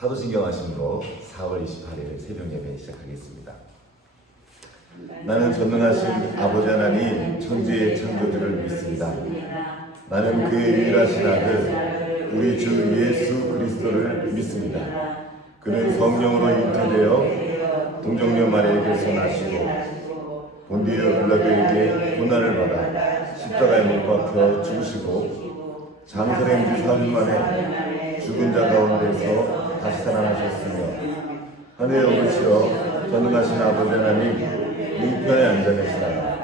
사도신경 하심으로 4월 28일 새벽 예배 시작하겠습니다. 나는 전능하신 아버지 하나님 천지의 창조주를 믿습니다. 나는 그의 유일하신 아들 우리 주 예수 그리스도를 믿습니다. 그는 성령으로 잉태되어 동정녀 마리아에게서 나시고 본디오 빌라도에게 고난을 받아 십자가에 못 박혀 죽으시고 장사된 지 3일 만에 죽은 자 가운데서 다시 살아나셨으며 하늘에 오르시어 전능하신 아버지 하나님 우편에 앉아 계시다가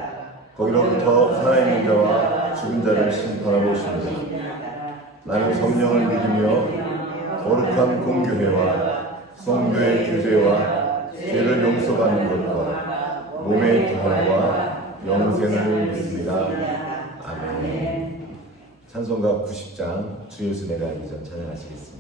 거기로부터 살아있는 자와 죽은 자를 심판하러 오십니다. 나는 성령을 믿으며 거룩한 공교회와 성도의 교제와 죄를 용서받는 것과 몸의 부활과 영생을 믿습니다. 아멘. 찬송가 90장 주 예수 내가 알기 전 찬양하시겠습니다.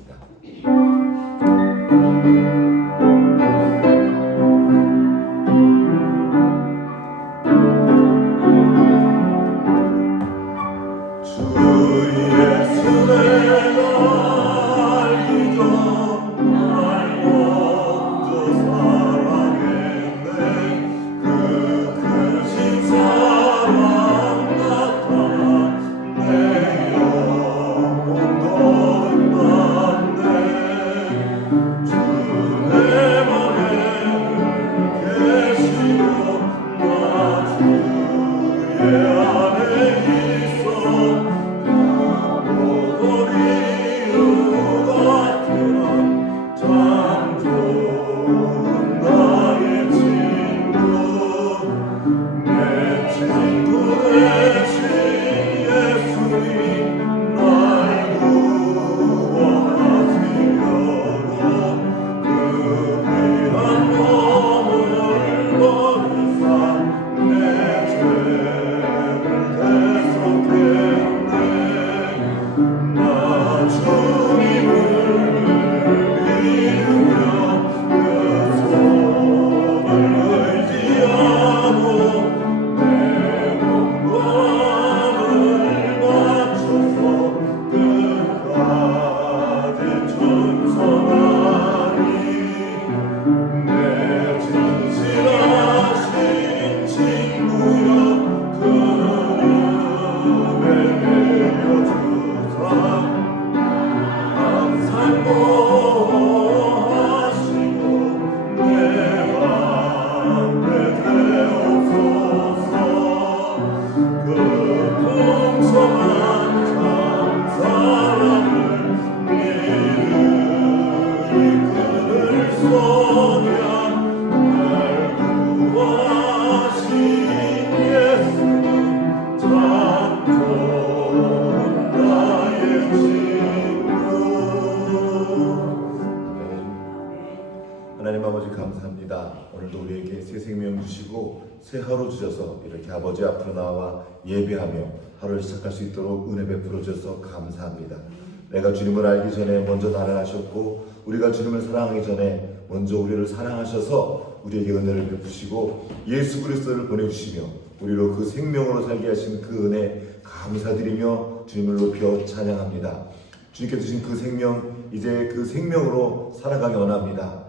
하나님 아버지 감사합니다. 오늘도 우리에게 새 생명 주시고 새 하루 주셔서 이렇게 아버지 앞으로 나와 예배하며 하루를 시작할 수 있도록 은혜 베풀어 주셔서 감사합니다. 내가 주님을 알기 전에 먼저 나를 아셨고 우리가 주님을 사랑하기 전에 먼저 우리를 사랑하셔서 우리에게 은혜를 베푸시고 예수 그리스도를 보내주시며 우리로 그 생명으로 살게 하신 그 은혜 감사드리며 주님을 높여 찬양합니다. 주님께 주신 그 생명 이제 그 생명으로 살아가기 원합니다.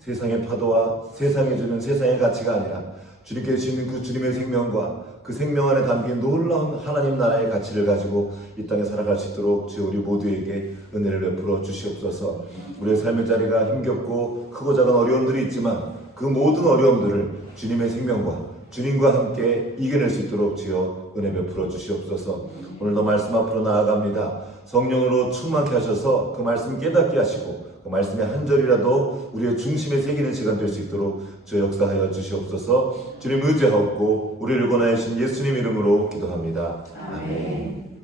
세상의 파도와 세상에 주는 세상의 가치가 아니라 주님께 주시는 그 주님의 생명과 그 생명 안에 담긴 놀라운 하나님 나라의 가치를 가지고 이 땅에 살아갈 수 있도록 주여 우리 모두에게 은혜를 베풀어 주시옵소서. 우리의 삶의 자리가 힘겹고 크고 작은 어려움들이 있지만 그 모든 어려움들을 주님의 생명과 주님과 함께 이겨낼 수 있도록 주여 은혜 베풀어 주시옵소서. 오늘도 말씀 앞으로 나아갑니다. 성령으로 충만케 하셔서 그 말씀 깨닫게 하시고 그 말씀의 한 절이라도 우리의 중심에 새기는 시간 될 수 있도록 주 역사하여 주시옵소서. 주님 의지하옵고 우리를 권하신 예수님 이름으로 기도합니다. 아멘.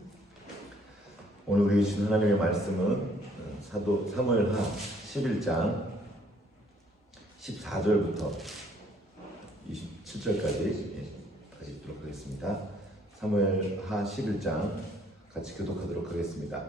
오늘 우리에게 주신 하나님의 말씀은 사도 사무엘하 11장 14절부터 27절까지 같이 읽도록 하겠습니다. 사무엘하 11장 같이 교독하도록 하겠습니다.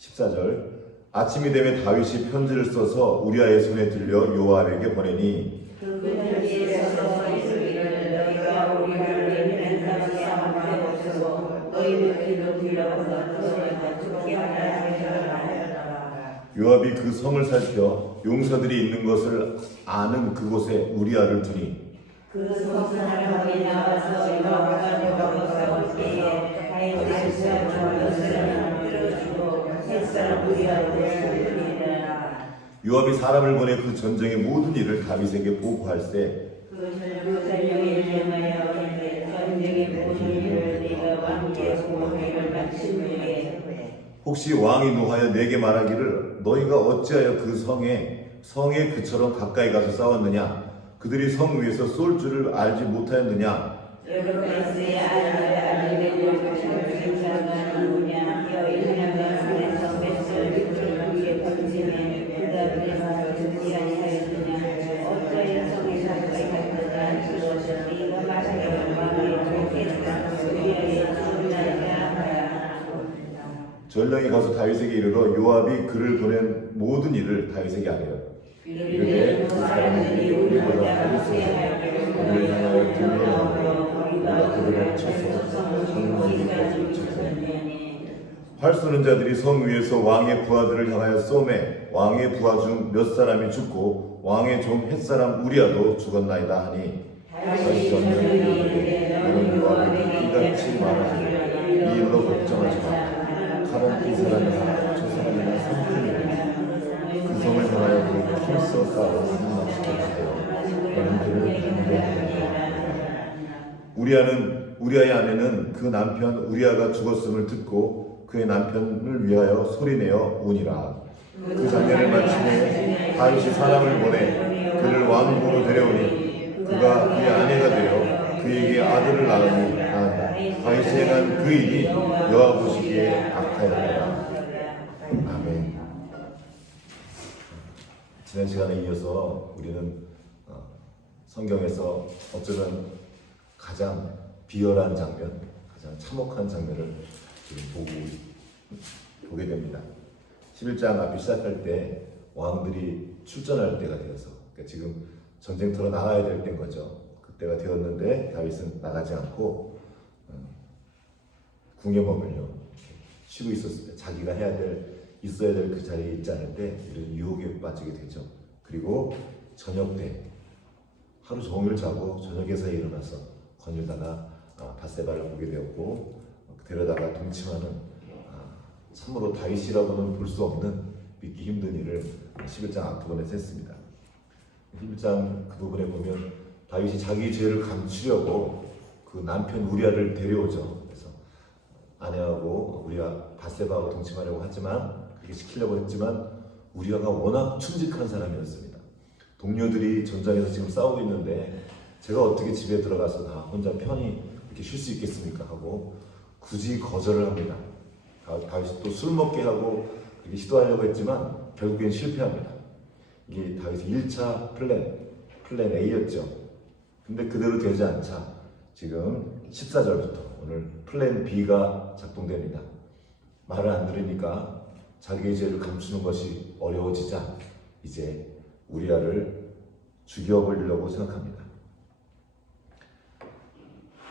14절 아침이 되면 다윗이 편지를 써서 우리아의 손에 들려 요압에게 보내니 그 편지에서 이르기를 너희가 우리를 맹세하여 없어서 너희 묻기도 들려보다 그것을 죽게 하라 하였더라. 요압이 그 성을 살펴 용사들이 있는 것을 아는 그곳에 우리아를 두니 그 성사람이 나와서 여호와가 여호와 싸울 때에 다윗의 사람을 끌어주고 햇사람 우리아로 죽이니라. 요압이 사람을 보내 그 전쟁의 모든 일을 다윗에게 보고할세 그 전령의 일하여 전쟁의 모든 일을 네가 왕께 보고를 마친 후에 혹시 왕이 노하여 내게 말하기를 너희가 어찌하여 그 성에 그처럼 가까이 가서 싸웠느냐 그들이 성 위에서 쏠 줄을 알지 못하였느냐 여러분의 알리를 생산한 누구냐 여인하가 산에서 뱃설 위에 번짐에 그다음에 듣지 아니하였느냐 어찌하여 성에 가까이 갔느냐 그것을 네가 말하기를 왕이 보겠다 우리의 죽나이다 하라. 전령이 가서 다윗에게 이르러 요압이 그를 보낸 모든 일을 다윗에게 아뢰어 이르되 그 사람들이 우리보다 하루세하여 우리를 향하여 들러나오며 우리가 그들을 쳐서 성문까지 쳤으니 활 쏘는 자들이 성 위에서 왕의 부하들을 향하여 쏘매 왕의 부하 중 몇 사람이 죽고 왕의 종 햇사람 우리아도 죽었나이다 하니 다시 전령이 이르되 너는 요압에게 이같이 말하기를 이 일로 걱정하지 마 칼은 이 사람이 하나 저 사람이나 삼촌이라 그 성을 향하여 그 힘써 싸워 승리시켜주세요. 너는 그를 경배하라. 우리아의 아내는 그 남편 우리아가 죽었음을 듣고 그의 남편을 위하여 소리내어 우니라. 그 장면을 마친 후에 다윗이 사람을 보내 그를 왕궁으로 데려오니 그가 그의 아내가 되어 그에게 아들을 낳았다. 다윗이 행한 그 일이 여호와 보시기에 악하였다. 아멘. 지난 시간에 이어서 우리는 성경에서 어쩌면 가장 비열한 장면, 가장 참혹한 장면을 보게 됩니다. 11장 앞이 시작할 때 왕들이 출전할 때가 되어서 그러니까 지금 전쟁터로 나가야 될 때인 거죠. 그때가 되었는데 다윗은 나가지 않고 궁에 머물려 쉬고 있었을 때 자기가 있어야 될 그 자리에 있지 않을 때 이런 유혹에 빠지게 되죠. 그리고 저녁 때 하루 종일 자고 저녁에서 일어나서 거닐다가 밧세바를 보게 되었고 데려다가 동침하는 참으로 다윗이라고는 볼 수 없는 믿기 힘든 일을 11장 앞부분에서 했습니다. 11장 그 부분에 보면 다윗이 자기 죄를 감추려고 그 남편 우리아를 데려오죠. 그래서 아내하고 우리아 밧세바하고 동침하려고 하지만 그렇게 시키려고 했지만 우리아가 워낙 충직한 사람이었습니다. 동료들이 전장에서 지금 싸우고 있는데 제가 어떻게 집에 들어가서 다 혼자 편히 이렇게 쉴 수 있겠습니까? 하고 굳이 거절을 합니다. 다윗이 또 술 먹게 하고 그렇게 시도하려고 했지만 결국엔 실패합니다. 이게 다윗의 1차 플랜 A였죠. 근데 그대로 되지 않자 지금 14절부터 오늘 플랜 B가 작동됩니다. 말을 안 들으니까 자기의 죄를 감추는 것이 어려워지자 이제 우리아를 죽여버리려고 생각합니다.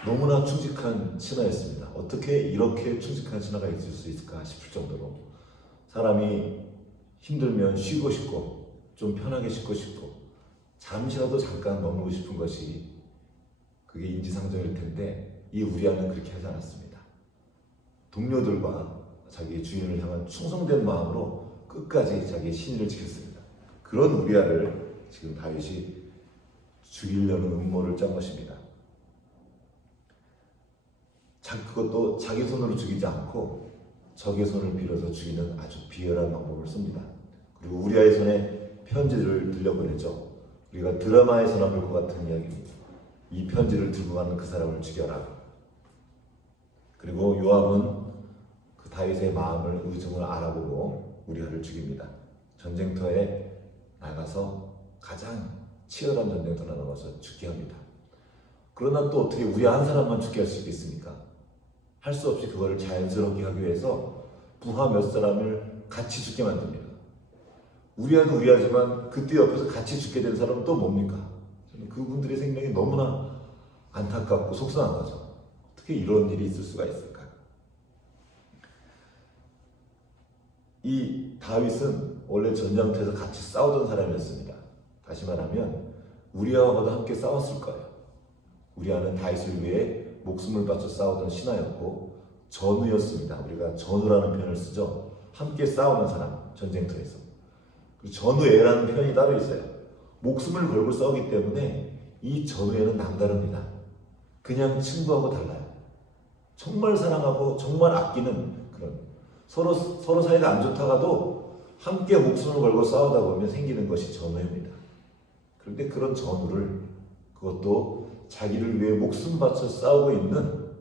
너무나 충직한 신하였습니다. 어떻게 이렇게 충직한 신하가 있을 수 있을까 싶을 정도로 사람이 힘들면 쉬고 싶고 좀 편하게 쉬고 싶고 잠시라도 잠깐 머물고 싶은 것이 그게 인지상정일 텐데 이 우리아는 그렇게 하지 않았습니다. 동료들과 자기의 주인을 향한 충성된 마음으로 끝까지 자기의 신의를 지켰습니다. 그런 우리아를 지금 다윗이 죽이려는 음모를 짠 것입니다. 그것도 자기 손으로 죽이지 않고 적의 손을 빌어서 죽이는 아주 비열한 방법을 씁니다. 그리고 우리아의 손에 편지를 들려보내죠. 우리가 드라마에서나 볼 것 같은 이야기입니다. 이 편지를 들고 가는 그 사람을 죽여라. 그리고 요압은 그 다윗의 마음을 의중을 알아보고 우리아를 죽입니다. 전쟁터에 나가서 가장 치열한 전쟁터에 나가서 죽게 합니다. 그러나 또 어떻게 우리아 한 사람만 죽게 할 수 있겠습니까? 할 수 없이 그거를 자연스럽게 하기 위해서 부하 몇 사람을 같이 죽게 만듭니다. 우리아도 우리아지만 그때 옆에서 같이 죽게 된 사람은 또 뭡니까? 저는 그분들의 생명이 너무나 안타깝고 속상한 거죠. 어떻게 이런 일이 있을 수가 있을까? 이 다윗은 원래 전장터에서 같이 싸우던 사람이었습니다. 다시 말하면 우리아와도 함께 싸웠을 거예요. 우리아는 다윗을 위해 목숨을 바쳐 싸우던 신하였고 전우였습니다. 우리가 전우라는 표현을 쓰죠. 함께 싸우는 사람, 전쟁터에서. 전우애라는 표현이 따로 있어요. 목숨을 걸고 싸우기 때문에 이 전우애는 남다릅니다. 그냥 친구하고 달라요. 정말 사랑하고 정말 아끼는 그런 서로 사이가 안 좋다가도 함께 목숨을 걸고 싸우다 보면 생기는 것이 전우애입니다. 그런데 그런 전우를 그것도 자기를 위해 목숨 바쳐 싸우고 있는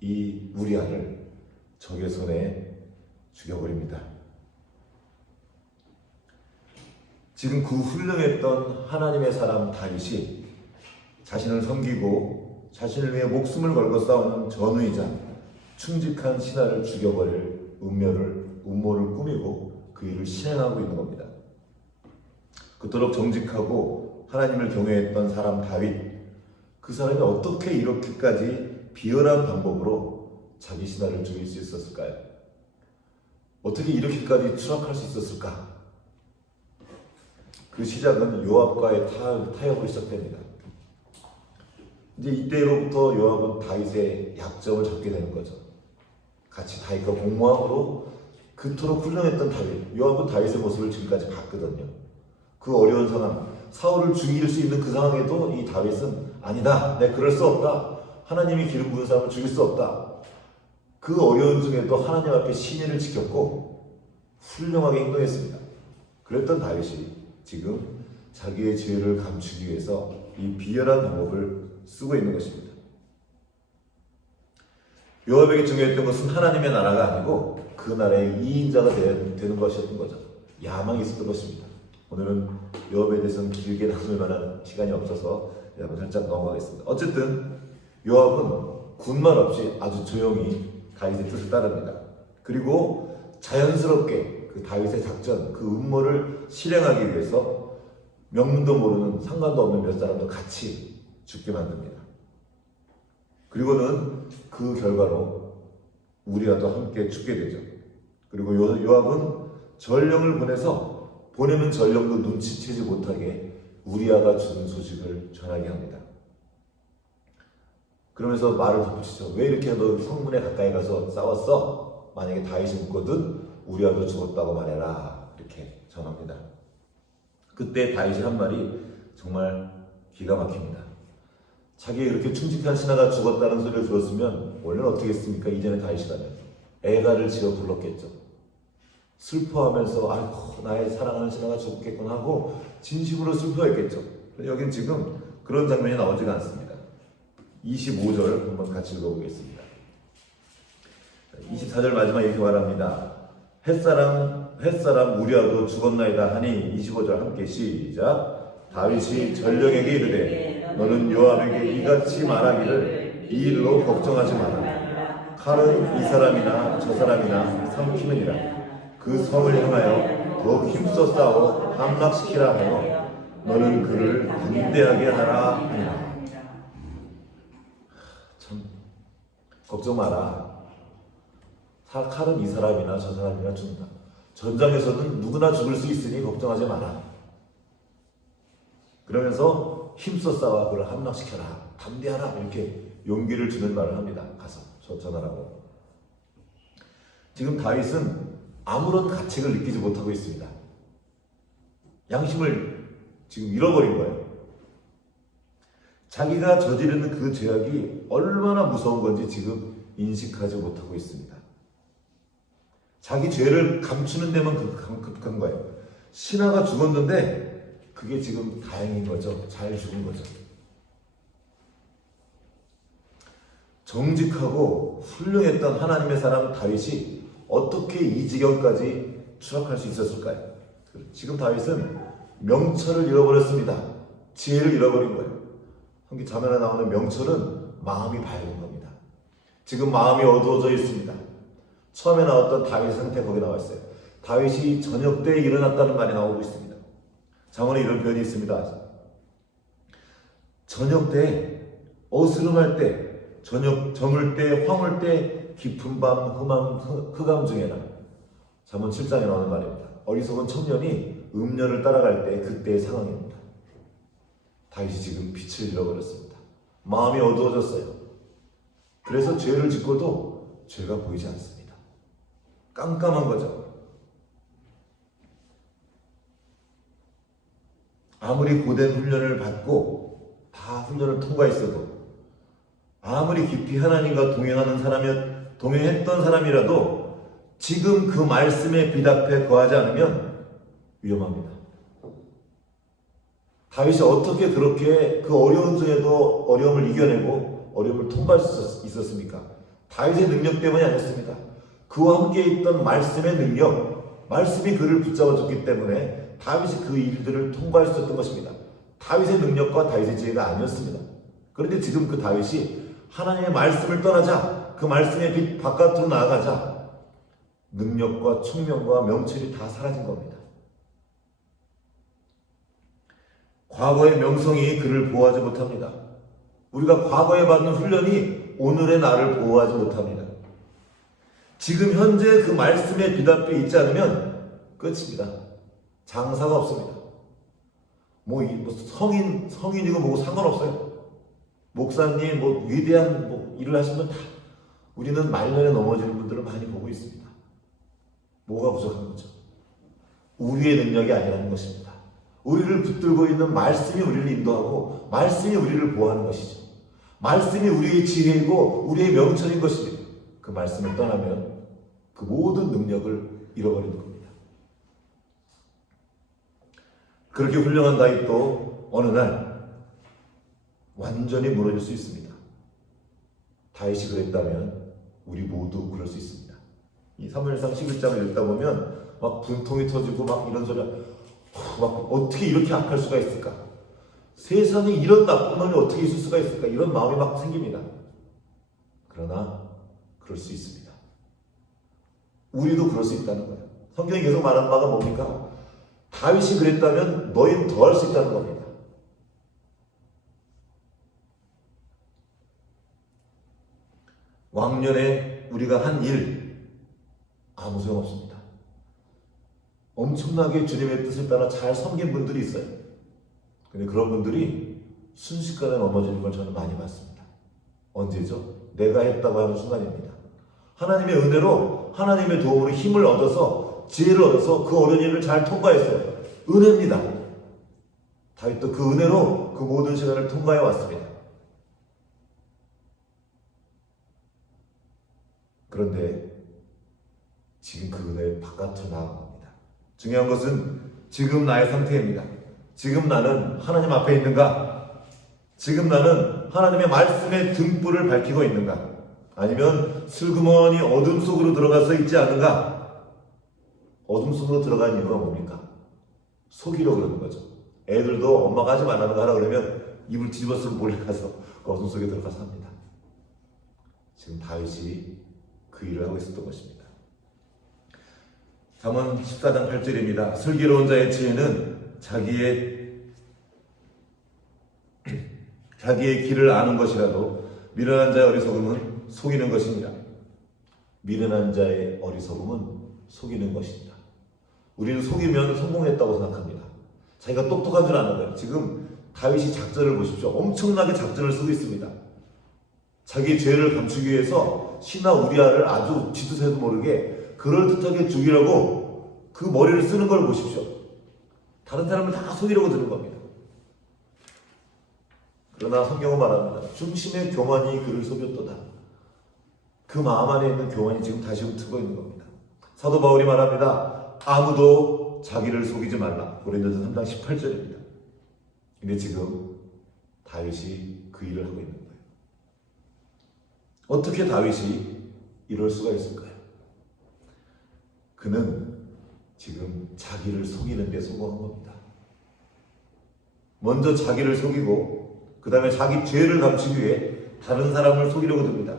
이 우리아를 적의 손에 죽여버립니다. 지금 그 훌륭했던 하나님의 사람 다윗이 자신을 섬기고 자신을 위해 목숨을 걸고 싸우는 전우이자 충직한 신하를 죽여버릴 음모를 꾸미고 그 일을 실행하고 있는 겁니다. 그토록 정직하고 하나님을 경외했던 사람 다윗, 그 사람이 어떻게 이렇게까지 비열한 방법으로 자기 신하를 죽일 수 있었을까요? 어떻게 이렇게까지 추락할 수 있었을까? 그 시작은 요압과의 타협으로 시작됩니다. 이제 이때로부터 요압은 다윗의 약점을 잡게 되는 거죠. 같이 다윗과 공모함으로 그토록 훌륭했던 다윗, 요압은 다윗의 모습을 지금까지 봤거든요. 그 어려운 상황, 사울을 죽일 수 있는 그 상황에도 이 다윗은 아니다, 내가 그럴 수 없다, 하나님이 기름 부은 사람을 죽일 수 없다. 그 어려운 중에도 하나님 앞에 신의를 지켰고 훌륭하게 행동했습니다. 그랬던 다윗이 지금 자기의 죄를 감추기 위해서 이 비열한 방법을 쓰고 있는 것입니다. 요압에게 중요했던 것은 하나님의 나라가 아니고 그 나라의 2인자가 되는 것이었던 거죠. 야망이 있었던 것입니다. 오늘은 요압에 대해서는 길게 나눌 만한 시간이 없어서 여러분 살짝 넘어가겠습니다. 어쨌든 요압은 군말 없이 아주 조용히 다윗의 뜻을 따릅니다. 그리고 자연스럽게 그 다윗의 작전, 그 음모를 실행하기 위해서 명문도 모르는 상관도 없는 몇 사람도 같이 죽게 만듭니다. 그리고는 그 결과로 우리아도 함께 죽게 되죠. 그리고 요압은 전령을 보내는 전령도 눈치채지 못하게 우리아가 죽은 소식을 전하게 합니다. 그러면서 말을 덧붙이죠. 왜 이렇게 너 성문에 가까이 가서 싸웠어? 만약에 다윗이 묻거든 우리아도 죽었다고 말해라. 이렇게 전합니다. 그때 다윗이 한 말이 정말 기가 막힙니다. 자기의 이렇게 충직한 신하가 죽었다는 소리를 들었으면 원래는 어떻게 했습니까? 이제는 다윗이라면 애가를 지어 불렀겠죠. 슬퍼하면서 아이고 나의 사랑하는 신하가 죽었겠구나 하고 진심으로 슬퍼했겠죠. 여긴 지금 그런 장면이 나오지가 않습니다. 25절 한번 같이 읽어보겠습니다. 24절 마지막 이렇게 말합니다. 햇사람 우리아도 죽었나이다 하니 25절 함께 시작. 다윗이 전령에게 이르되 너는 요압에게 이같이 말하기를 이 일로 걱정하지 마라. 칼은 이 사람이나 저 사람이나 삼키느니라. 그 성을 향하여 더욱 힘써 싸워 함락시키라 하여 너는 그를 담대하게 하라 하니라. 참 걱정 마라. 칼은 이 사람이나 저 사람이나 죽는다. 전장에서는 누구나 죽을 수 있으니 걱정하지 마라. 그러면서 힘써 싸워 그를 함락시켜라. 담대하라. 이렇게 용기를 주는 말을 합니다. 가서 전하라고. 지금 다윗은 아무런 가책을 느끼지 못하고 있습니다. 양심을 지금 잃어버린 거예요. 자기가 저지르는 그 죄악이 얼마나 무서운 건지 지금 인식하지 못하고 있습니다. 자기 죄를 감추는 데만 급한 거예요. 신하가 죽었는데 그게 지금 다행인 거죠. 잘 죽은 거죠. 정직하고 훌륭했던 하나님의 사람 다윗이 어떻게 이 지경까지 추락할 수 있었을까요? 지금 다윗은 명철을 잃어버렸습니다. 지혜를 잃어버린 거예요. 한기 자면에 나오는 명철은 마음이 밝은 겁니다. 지금 마음이 어두워져 있습니다. 처음에 나왔던 다윗 상태 거기 나와 있어요. 다윗이 저녁 때에 일어났다는 말이 나오고 있습니다. 장원에 이런 표현이 있습니다. 저녁 때, 어스름할 때, 저물 때, 화물 때, 깊은 밤 흑암 중에나. 잠언 7장에 나오는 말입니다. 어리석은 청년이 음녀를 따라갈 때 그때의 상황입니다. 다윗이 지금 빛을 잃어버렸습니다. 마음이 어두워졌어요. 그래서 죄를 짓고도 죄가 보이지 않습니다. 깜깜한 거죠. 아무리 고된 훈련을 받고 다 훈련을 통과했어도, 아무리 깊이 하나님과 동행했던 사람이라도 지금 그 말씀에 빛 앞에 거하지 않으면 위험합니다. 다윗이 어떻게 그렇게 그 어려운 중에도 어려움을 이겨내고 어려움을 통과할 수 있었습니까? 다윗의 능력 때문이 아니었습니다. 그와 함께 있던 말씀의 능력, 말씀이 그를 붙잡아줬기 때문에 다윗이 그 일들을 통과할 수 있었던 것입니다. 다윗의 능력과 다윗의 지혜가 아니었습니다. 그런데 지금 그 다윗이 하나님의 말씀을 떠나자, 그 말씀의 빛 바깥으로 나아가자 능력과 총명과 명철이 다 사라진 겁니다. 과거의 명성이 그를 보호하지 못합니다. 우리가 과거에 받는 훈련이 오늘의 나를 보호하지 못합니다. 지금 현재 그 말씀의 빛 앞에 있지 않으면 끝입니다. 장사가 없습니다. 성인이고 뭐고 상관없어요. 목사님, 위대한 일을 하시면 다 우리는 말년에 넘어지는 분들을 많이 보고 있습니다. 뭐가 부족한 거죠? 우리의 능력이 아니라는 것입니다. 우리를 붙들고 있는 말씀이 우리를 인도하고 말씀이 우리를 보호하는 것이죠. 말씀이 우리의 지혜이고 우리의 명철인 것입니다. 그 말씀을 떠나면 그 모든 능력을 잃어버리는 겁니다. 그렇게 훌륭한 다윗도 어느 날 완전히 무너질 수 있습니다. 다윗이 그랬다면 우리 모두 그럴 수 있습니다. 이 사무엘상 11장을 읽다 보면 막 분통이 터지고 막 이런 소리, 막 어떻게 이렇게 악할 수가 있을까? 세상에 이런 나쁜 놈이 어떻게 있을 수가 있을까? 이런 마음이 막 생깁니다. 그러나 그럴 수 있습니다. 우리도 그럴 수 있다는 거예요. 성경이 계속 말하는 바가 뭡니까? 다윗이 그랬다면 너희는 더 할 수 있다는 겁니다. 왕년에 우리가 한 일 아무 소용없습니다. 엄청나게 주님의 뜻을 따라 잘 섬긴 분들이 있어요. 근데 그런 분들이 순식간에 넘어지는 걸 저는 많이 봤습니다. 언제죠? 내가 했다고 하는 순간입니다. 하나님의 은혜로, 하나님의 도움으로 힘을 얻어서, 지혜를 얻어서 그 어려운 일을 잘 통과했어요. 은혜입니다. 다윗도 그 은혜로 그 모든 시간을 통과해 왔습니다. 그런데 지금 그 은혜 바깥으로 나아간 겁니다. 중요한 것은 지금 나의 상태입니다. 지금 나는 하나님 앞에 있는가? 지금 나는 하나님의 말씀의 등불을 밝히고 있는가? 아니면 슬그머니 어둠 속으로 들어가서 있지 않은가? 어둠 속으로 들어간 이유가 뭡니까? 속이려고 그러는 거죠. 애들도 엄마가 하지 말라는 거 하라 그러면 입을 뒤집어 쓰고 몰래 가서 그 어둠 속에 들어가서 합니다. 지금 다윗이 그 일을 하고 있었던 것입니다. 잠언 14장 8절입니다. 슬기로운 자의 지혜는 자기의 길을 아는 것이라도 미련한 자의 어리석음은 속이는 것입니다. 미련한 자의 어리석음은 속이는 것입니다. 우리는 속이면 성공했다고 생각합니다. 자기가 똑똑한 줄 아는 거예요. 지금 다윗이 작전을 보십시오. 엄청나게 작전을 쓰고 있습니다. 자기 죄를 감추기 위해서 신하 우리아를 아주 지도새도 모르게 그럴듯하게 죽이려고 그 머리를 쓰는 걸 보십시오. 다른 사람을 다 속이려고 드는 겁니다. 그러나 성경은 말합니다. 중심의 교만이 그를 속였도다. 그 마음 안에 있는 교만이 지금 다시 흩트고 있는 겁니다. 사도 바울이 말합니다. 아무도 자기를 속이지 말라. 고린도전서 3장 18절입니다. 근데 지금 다윗이 그 일을 하고 있는 거예요. 어떻게 다윗이 이럴 수가 있을까요? 그는 지금 자기를 속이는 데 성공한 겁니다. 먼저 자기를 속이고 그 다음에 자기 죄를 감추기 위해 다른 사람을 속이려고 듭니다.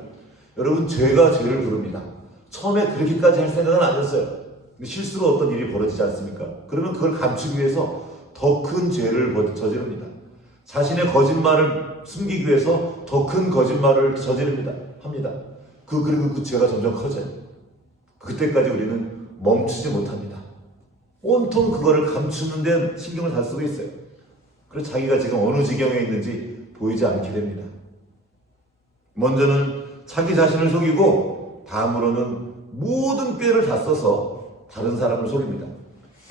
여러분, 죄가 죄를 부릅니다. 처음에 그렇게까지 할 생각은 안 했어요. 실수로 어떤 일이 벌어지지 않습니까? 그러면 그걸 감추기 위해서 더 큰 죄를 저지릅니다. 자신의 거짓말을 숨기기 위해서 더 큰 거짓말을 합니다. 그리고 그 죄가 점점 커져요. 그때까지 우리는 멈추지 못합니다. 온통 그거를 감추는 데 신경을 다 쓰고 있어요. 그래서 자기가 지금 어느 지경에 있는지 보이지 않게 됩니다. 먼저는 자기 자신을 속이고 다음으로는 모든 꾀를 다 써서 다른 사람을 속입니다.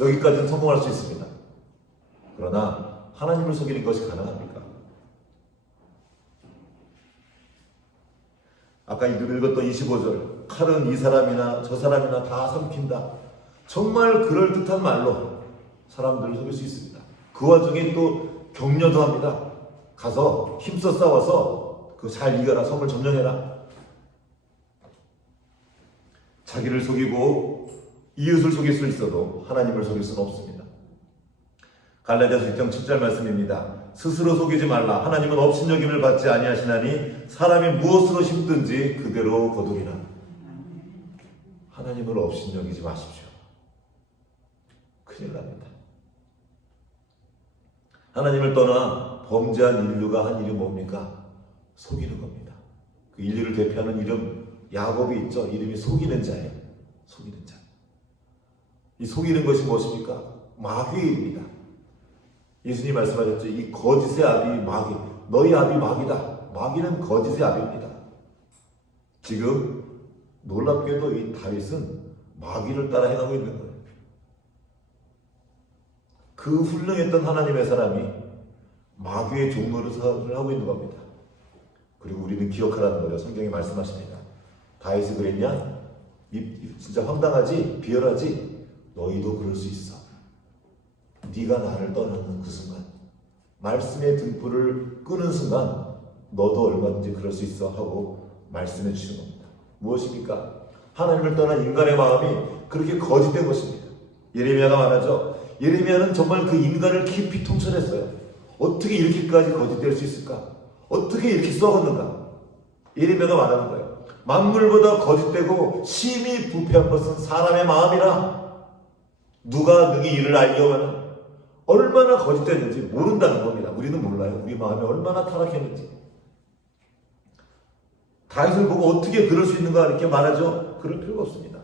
여기까지는 성공할 수 있습니다. 그러나 하나님을 속이는 것이 가능합니까? 아까 읽었던 25절, 칼은 이 사람이나 저 사람이나 다 삼킨다. 정말 그럴듯한 말로 사람들을 속일 수 있습니다. 그 와중에 또 격려도 합니다. 가서 힘써 싸워서 그 잘 이겨라, 성을 점령해라. 자기를 속이고 이웃을 속일 수 있어도 하나님을 속일 수는 없습니다. 갈라디아서 1장 7절 말씀입니다. 스스로 속이지 말라. 하나님은 업신여김을 받지 아니하시나니 사람이 무엇으로 심든지 그대로 거두리라. 하나님을 업신여기지 마십시오. 큰일 납니다. 하나님을 떠나 범죄한 인류가 한 일이 뭡니까? 속이는 겁니다. 그 인류를 대표하는 이름 야곱이 있죠. 이름이 속이는 자예요. 속이는 자. 이 속이는 것이 무엇입니까? 마귀입니다. 예수님이 말씀하셨죠. 이 거짓의 아비 마귀. 너희 아비 마귀다. 마귀는 거짓의 아비입니다. 지금 놀랍게도 이 다윗은 마귀를 따라 행하고 있는 거예요. 그 훌륭했던 하나님의 사람이 마귀의 종노릇을 하고 있는 겁니다. 그리고 우리는 기억하라는 거예요. 성경이 말씀하십니다. 다윗이 그랬냐? 진짜 황당하지? 비열하지? 너희도 그럴 수 있어. 네가 나를 떠나는 그 순간, 말씀의 등불을 끄는 순간 너도 얼마든지 그럴 수 있어 하고 말씀해 주시는 겁니다. 무엇입니까? 하나님을 떠난 인간의 마음이 그렇게 거짓된 것입니다. 예레미야가 말하죠. 예레미야는 정말 그 인간을 깊이 통찰했어요. 어떻게 이렇게까지 거짓될 수 있을까? 어떻게 이렇게 썩었는가? 예레미야가 말하는 거예요. 만물보다 거짓되고 심히 부패한 것은 사람의 마음이라. 누가 능히 이를 알려하는 얼마나 거짓됐는지 모른다는 겁니다. 우리는 몰라요. 우리 마음이 얼마나 타락했는지. 다윗을 보고 어떻게 그럴 수 있는가 이렇게 말하죠. 그럴 필요가 없습니다.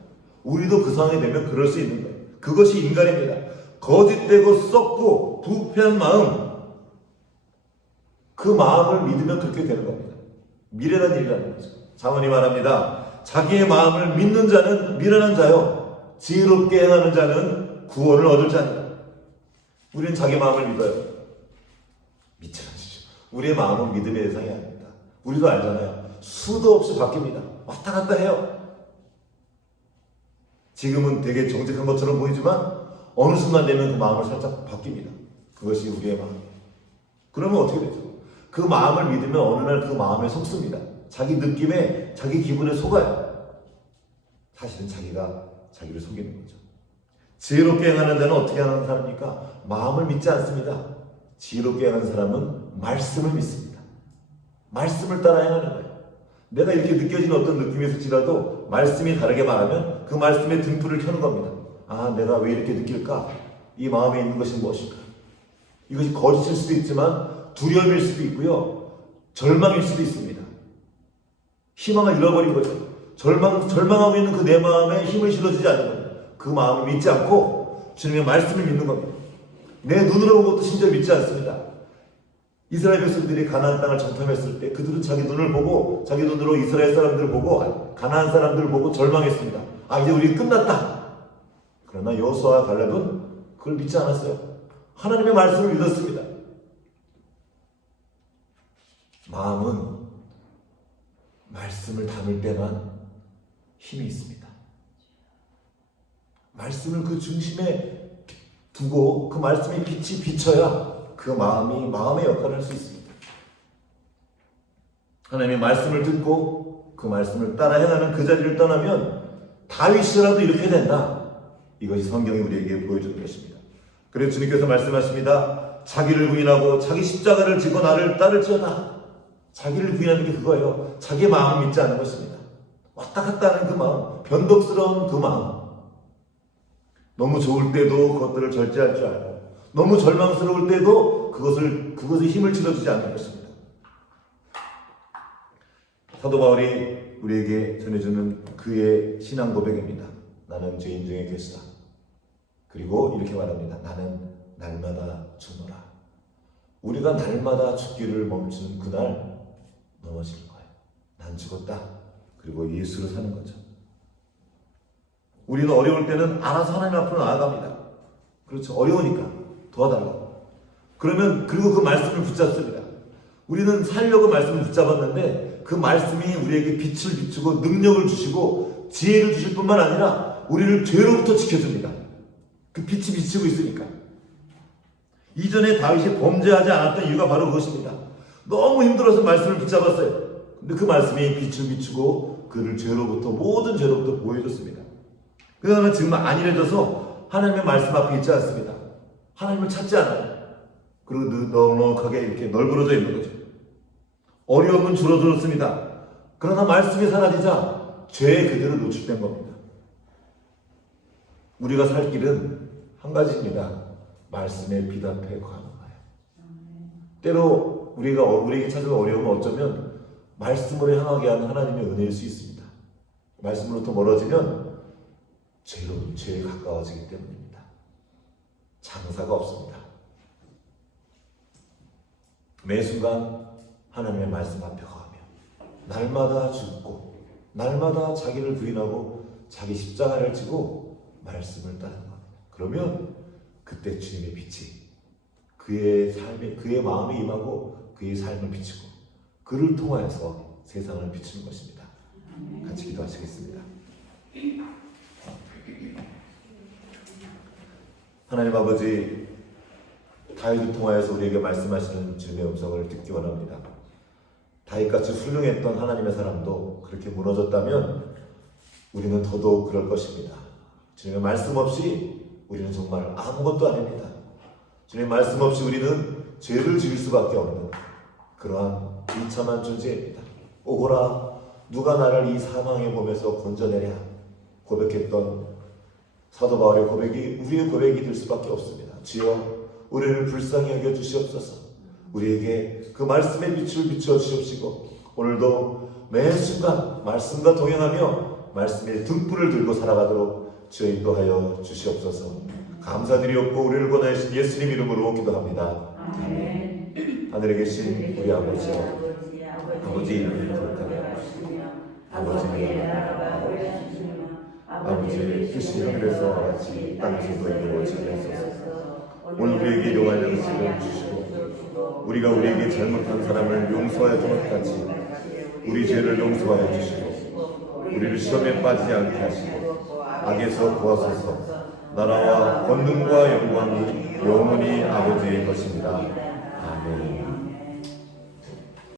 우리도 그 상황이 되면 그럴 수 있는 거예요. 그것이 인간입니다. 거짓되고 썩고 부패한 마음, 그 마음을 믿으면 그렇게 되는 겁니다. 미련한 일이라는 거죠. 잠언이 말합니다. 자기의 마음을 믿는 자는 미련한 자요, 지혜롭게 행하는 자는 구원을 얻을 자니라. 우리는 자기 마음을 믿어요. 믿지 마십시오. 우리의 마음은 믿음의 대상이 아닙니다. 우리도 알잖아요. 수도 없이 바뀝니다. 왔다 갔다 해요. 지금은 되게 정직한 것처럼 보이지만 어느 순간 되면 그 마음을 살짝 바뀝니다. 그것이 우리의 마음이에요. 그러면 어떻게 되죠? 그 마음을 믿으면 어느 날 그 마음에 속습니다. 자기 느낌에, 자기 기분에 속아요. 사실은 자기가 자기를 속이는 거죠. 지혜롭게 행하는 자는 어떻게 하는 사람입니까? 마음을 믿지 않습니다. 지혜롭게 행하는 사람은 말씀을 믿습니다. 말씀을 따라 행하는 거예요. 내가 이렇게 느껴지는 어떤 느낌이 있을지라도 말씀이 다르게 말하면 그 말씀의 등불을 켜는 겁니다. 아, 내가 왜 이렇게 느낄까? 이 마음에 있는 것이 무엇일까? 이것이 거짓일 수도 있지만 두려움일 수도 있고요. 절망일 수도 있습니다. 희망을 잃어버린 거죠. 절망하고 있는 그 내 마음에 힘을 실어주지 않는 거예요. 그 마음을 믿지 않고 주님의 말씀을 믿는 겁니다. 내 눈으로 본 것도 심지어 믿지 않습니다. 이스라엘 백성들이 가나안 땅을 정탐했을 때 그들은 자기 눈을 보고, 자기 눈으로 이스라엘 사람들을 보고, 가나안 사람들을 보고 절망했습니다. 아, 이제 우리 끝났다. 그러나 여호수아와 갈렙은 그걸 믿지 않았어요. 하나님의 말씀을 믿었습니다. 마음은 말씀을 담을 때만 힘이 있습니다. 말씀을 그 중심에 두고 그 말씀의 빛이 비쳐야 그 마음이 마음의 역할을 할 수 있습니다. 하나님의 말씀을 듣고 그 말씀을 따라 행하는 그 자리를 떠나면 다윗이라도 이렇게 된다. 이것이 성경이 우리에게 보여주는 것입니다. 그래서 주님께서 말씀하십니다. 자기를 부인하고 자기 십자가를 지고 나를 따를지어다. 자기를 부인하는 게 그거예요. 자기 마음을 믿지 않는 것입니다. 왔다 갔다 하는 그 마음, 변덕스러운 그 마음. 너무 좋을 때도 그것들을 절제할 줄 알고, 너무 절망스러울 때도 그것을 힘을 실어주지 않는 것입니다. 사도 바울이 우리에게 전해주는 그의 신앙 고백입니다. 나는 죄인 중에 괴수다. 그리고 이렇게 말합니다. 나는 날마다 죽노라. 우리가 날마다 죽기를 멈추는 그날 넘어지는 거예요. 난 죽었다. 그리고 예수로 사는 거죠. 우리는 어려울 때는 알아서 하나님 앞으로 나아갑니다. 그렇죠. 어려우니까 도와달라고. 그리고 그 말씀을 붙잡습니다. 우리는 살려고 말씀을 붙잡았는데 그 말씀이 우리에게 빛을 비추고 능력을 주시고 지혜를 주실 뿐만 아니라 우리를 죄로부터 지켜줍니다. 그 빛이 비치고 있으니까. 이전에 다윗이 범죄하지 않았던 이유가 바로 그것입니다. 너무 힘들어서 말씀을 붙잡았어요. 근데 그 말씀이 빛을 비추고 그를 죄로부터, 모든 죄로부터 보호해줬습니다. 그러나 지금 안일해져서 하나님의 말씀 앞에 있지 않습니다. 하나님을 찾지 않아요. 그리고 넉넉하게 이렇게 널브러져 있는 거죠. 어려움은 줄어들었습니다. 그러나 말씀이 사라지자 죄에 그대로 노출된 겁니다. 우리가 살 길은 한 가지입니다. 말씀에 빛 앞에 거하는 거예요. 때로 우리에게 찾아온 어려움은 어쩌면 말씀으로 향하게 하는 하나님의 은혜일 수 있습니다. 말씀으로부터 멀어지면 죄에 가까워지기 때문입니다. 장사가 없습니다. 매 순간 하나님의 말씀 앞에 거하며 날마다 죽고 날마다 자기를 부인하고 자기 십자가를 지고 말씀을 따르는 겁니다. 그러면 그때 주님의 빛이 그의 마음에 임하고 그의 삶을 비추고 그를 통하여서 세상을 비추는 것입니다. 같이 기도하시겠습니다. 하나님 아버지, 다윗을 통하여서 우리에게 말씀하시는 주님의 음성을 듣기 원합니다. 다윗같이 훌륭했던 하나님의 사람도 그렇게 무너졌다면 우리는 더더욱 그럴 것입니다. 주님의 말씀 없이 우리는 정말 아무것도 아닙니다. 주님의 말씀 없이 우리는 죄를 지을 수밖에 없는 그러한 비참한 존재입니다. 오호라, 누가 나를 이 사망의 몸에서 건져내랴 고백했던 사도 바울의 고백이 우리의 고백이 될 수밖에 없습니다. 주여, 우리를 불쌍히 여겨 주시옵소서. 우리에게 그 말씀의 빛을 비추어 주시옵시고 오늘도 매 순간 말씀과 동행하며 말씀의 등불을 들고 살아가도록 주여 인도하여 주시옵소서. 감사드리옵고 우리를 권하신 예수님 이름으로 기도합니다. 아멘. 하늘에 계신 우리 아버지 이름을 거룩하게 아버지의 뜻이 하늘에서 같이 땅에서도 이루어지게 하소서. 오늘 우리에게 요한의 음식을 주시고 우리가 우리에게 잘못한 사람을 용서하여 준 것 같이 우리 죄를 용서하여 주시고 우리를 시험에 빠지지 않게 하시고 악에서 구하소서. 나라와 권능과 영광이 영원히 아버지의 것입니다. 아멘.